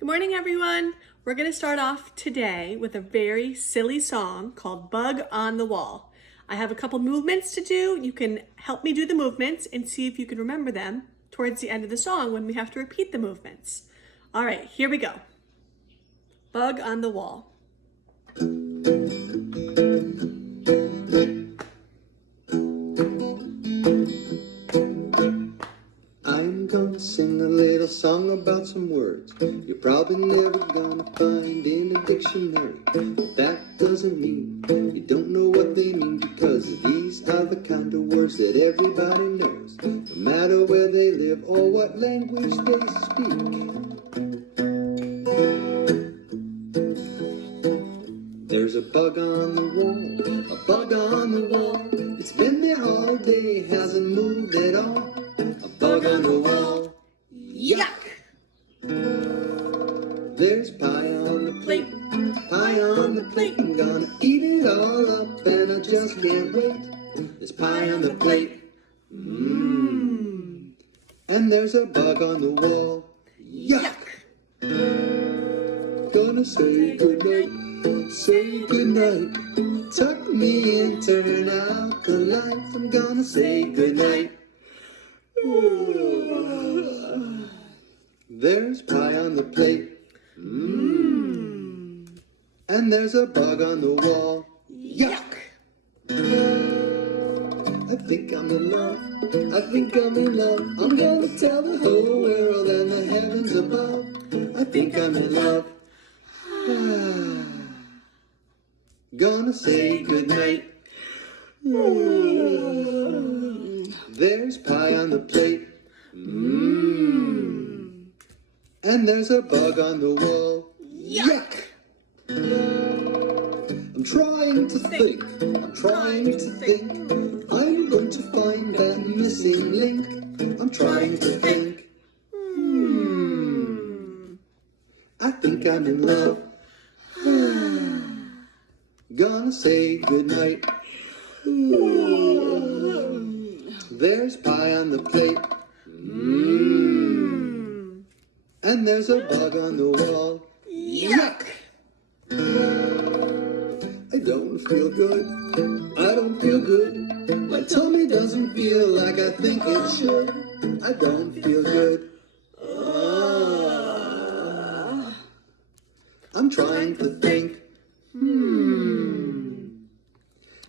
Good morning, everyone. We're going to start off today with a very silly song called Bug on the Wall. I have a couple movements to do. You can help me do the movements and see if you can remember them towards the end of the song when we have to repeat the movements. All right, here we go. Bug on the wall. I'm gonna sing a little song about some words you're probably never gonna find in a dictionary. But that doesn't mean you don't know what they mean, because these are the kind of words that everybody knows, no matter where they live or what language they speak. There's a bug on the wall, a bug on the wall. It's been there all day, hasn't moved at all. A bug on the wall, yuck! There's pie on the plate, pie on the plate. I'm gonna eat it all up and I just can't wait. There's pie on the plate, mmm. And there's a bug on the wall, yuck! Gonna say goodnight, say goodnight. Tuck me in, turn out the lights. I'm gonna say goodnight. There's pie on the plate, mmm. And there's a bug on the wall, yuck! I think I'm in love, I think I'm in love. I'm gonna tell the whole world and the heavens above. I think I'm in love. Gonna say goodnight. There's pie on the plate, mmm. And there's a bug on the wall, yuck! I'm trying to think, I'm trying to think. I'm going to find that missing link. I'm trying to think. I think I'm in love. Gonna say goodnight. There's pie on the plate, mmm. And there's a bug on the wall, yuck! I don't feel good, I don't feel good. My tummy doesn't feel like I think it should. I don't feel good. I'm trying to think.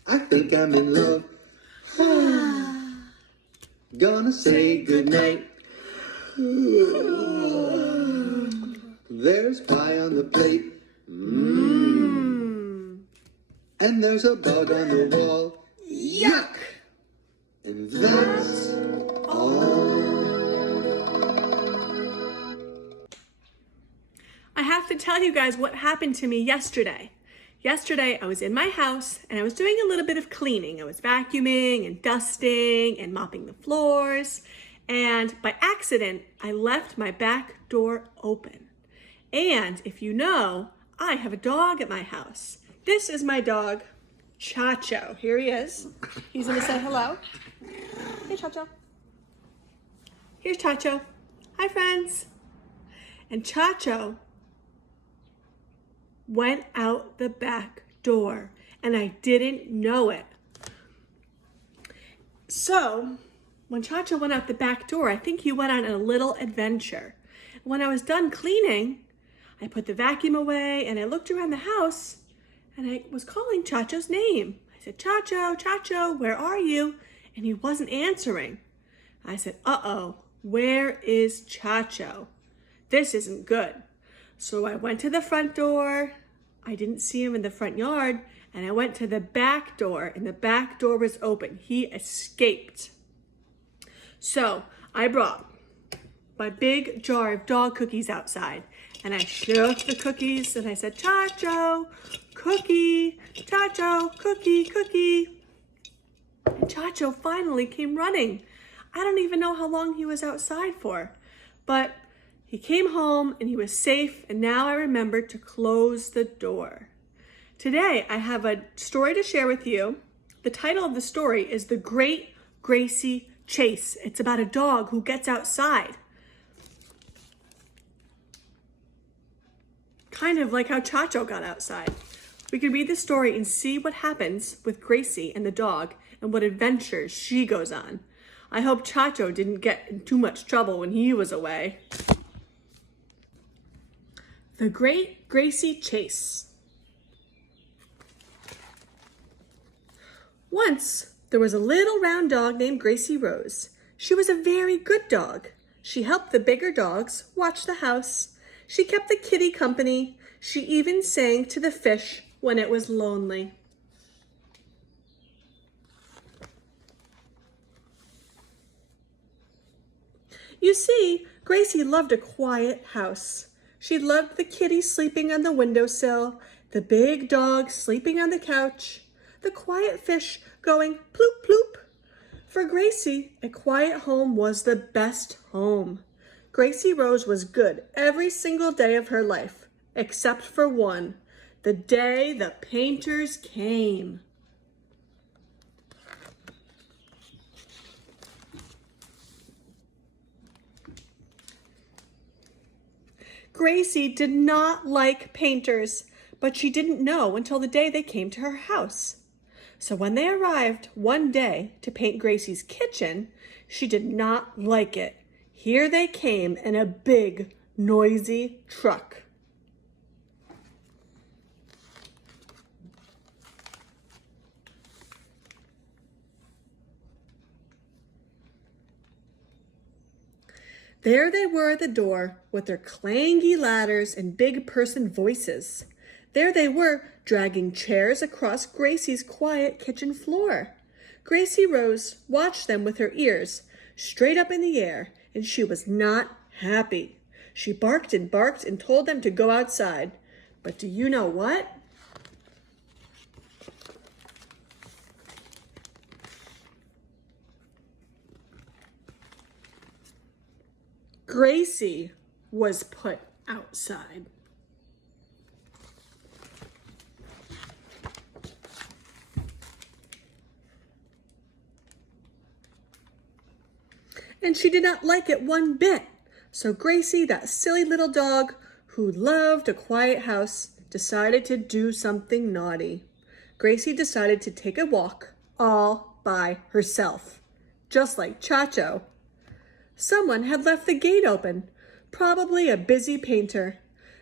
I think I'm in love. Gonna say goodnight. There's pie on the plate, mmm. And there's a bug on the wall, yuck! And that's all. I have to tell you guys what happened to me yesterday. Yesterday, I was in my house and I was doing a little bit of cleaning. I was vacuuming and dusting and mopping the floors. And by accident, I left my back door open. And if you know, I have a dog at my house. This is my dog, Chacho. Here he is. He's gonna say hello. Hey, Chacho. Here's Chacho. Hi, friends. And Chacho went out the back door and I didn't know it. So when Chacho went out the back door, I think he went on a little adventure. When I was done cleaning, I put the vacuum away and I looked around the house and I was calling Chacho's name. I said, Chacho, Chacho, where are you? And he wasn't answering. I said, uh-oh, where is Chacho? This isn't good. So I went to the front door. I didn't see him in the front yard. And I went to the back door and the back door was open. He escaped. So I brought my big jar of dog cookies outside and I shook the cookies and I said, Chacho, cookie, Chacho, cookie, cookie. And Chacho finally came running. I don't even know how long he was outside for, but he came home and he was safe, and now I remembered to close the door. Today, I have a story to share with you. The title of the story is The Great Gracie Chase. It's about a dog who gets outside. kind of like how Chacho got outside. We could read the story and see what happens with Gracie and the dog and what adventures she goes on. I hope Chacho didn't get in too much trouble when he was away. The Great Gracie Chase. Once, there was a little round dog named Gracie Rose. She was a very good dog. She helped the bigger dogs watch the house. She kept the kitty company. She even sang to the fish when it was lonely. You see, Gracie loved a quiet house. She loved the kitty sleeping on the windowsill, the big dog sleeping on the couch, the quiet fish going ploop ploop. For Gracie, a quiet home was the best home. Gracie Rose was good every single day of her life, except for one, the day the painters came. Gracie did not like painters, but she didn't know until the day they came to her house. So when they arrived one day to paint Gracie's kitchen, she did not like it. Here they came in a big, noisy truck. There they were at the door with their clangy ladders and big person voices. There they were, dragging chairs across Gracie's quiet kitchen floor. Gracie Rose watched them with her ears straight up in the air, and she was not happy. She barked and told them to go outside. But do you know what? Gracie was put outside. And she did not like it one bit. So Gracie, that silly little dog who loved a quiet house, decided to do something naughty. Gracie decided to take a walk all by herself, just like Chacho. Someone had left the gate open, probably a busy painter.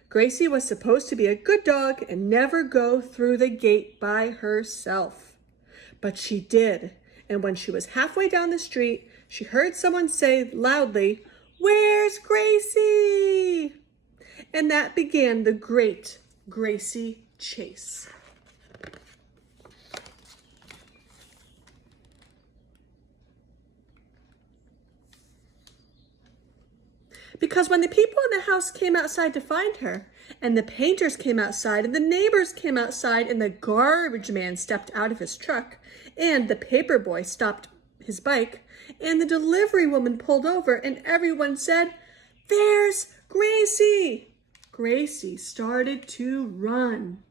Gracie was supposed to be a good dog and never go through the gate by herself. But she did, and when she was halfway down the street, she heard someone say loudly, "Where's Gracie?" And that began the Great Gracie Chase. Because when the people in the house came outside to find her, and the painters came outside, and the neighbors came outside, and the garbage man stepped out of his truck, and the paper boy stopped his bike, and the delivery woman pulled over, and everyone said, "There's Gracie!" Gracie started to run.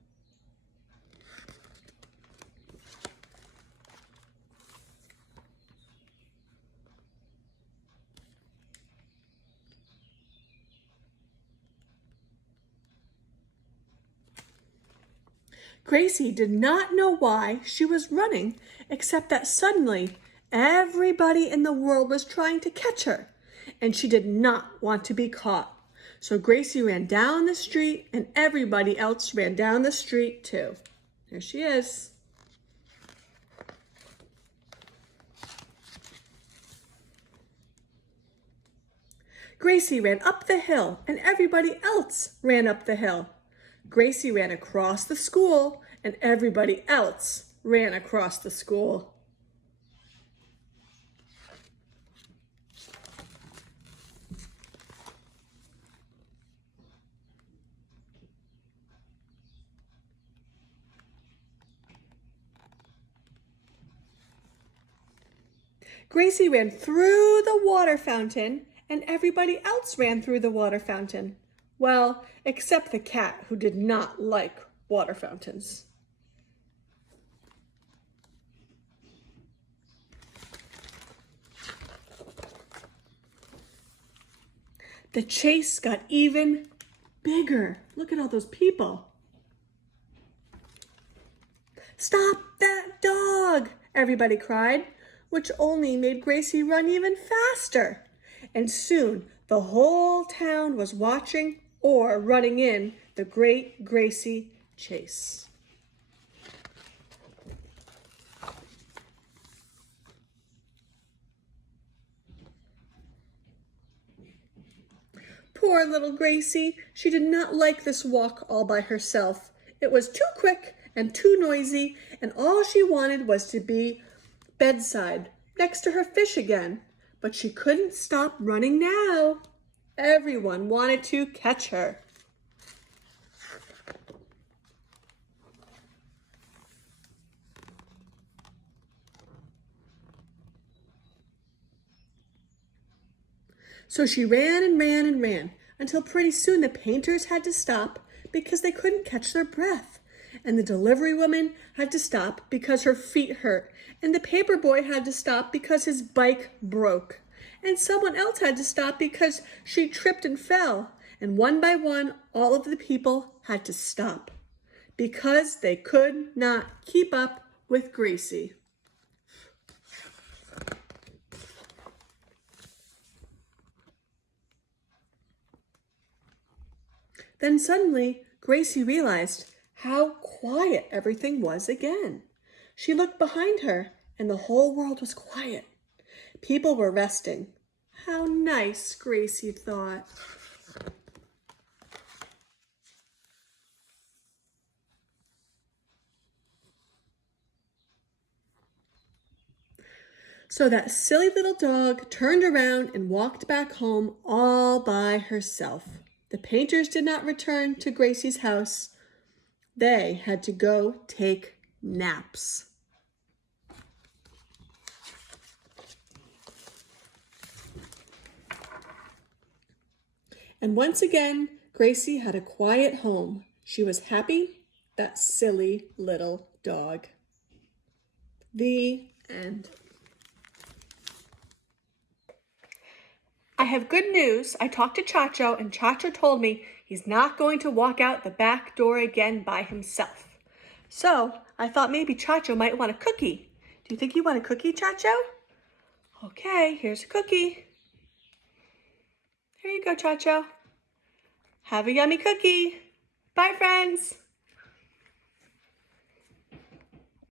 Gracie did not know why she was running, except that suddenly everybody in the world was trying to catch her, and she did not want to be caught. So Gracie ran down the street, and everybody else ran down the street too. There she is. Gracie ran up the hill, and everybody else ran up the hill. Gracie ran across the school, and everybody else ran across the school. Gracie ran through the water fountain, and everybody else ran through the water fountain. Well, except the cat, who did not like water fountains. The chase got even bigger. Look at all those people. "Stop that dog!" everybody cried, which only made Gracie run even faster. And soon the whole town was watching or running in the great Gracie chase. Poor little Gracie, she did not like this walk all by herself. It was too quick and too noisy, and all she wanted was to be bedside, next to her fish again. But she couldn't stop running now. Everyone wanted to catch her. So she ran and ran and ran until pretty soon the painters had to stop because they couldn't catch their breath. And the delivery woman had to stop because her feet hurt. And the paper boy had to stop because his bike broke. And someone else had to stop because she tripped and fell. And one by one, all of the people had to stop because they could not keep up with Gracie. Then suddenly, Gracie realized how quiet everything was again. She looked behind her, and the whole world was quiet. People were resting. How nice, Gracie thought. So that silly little dog turned around and walked back home all by herself. The painters did not return to Gracie's house. They had to go take naps. And once again, Gracie had a quiet home. She was happy, that silly little dog. The end. I have good news. I talked to Chacho, and Chacho told me he's not going to walk out the back door again by himself. So I thought maybe Chacho might want a cookie. Do you think you want a cookie, Chacho? Okay, here's a cookie. Here you go, Chacho. Have a yummy cookie. Bye, friends.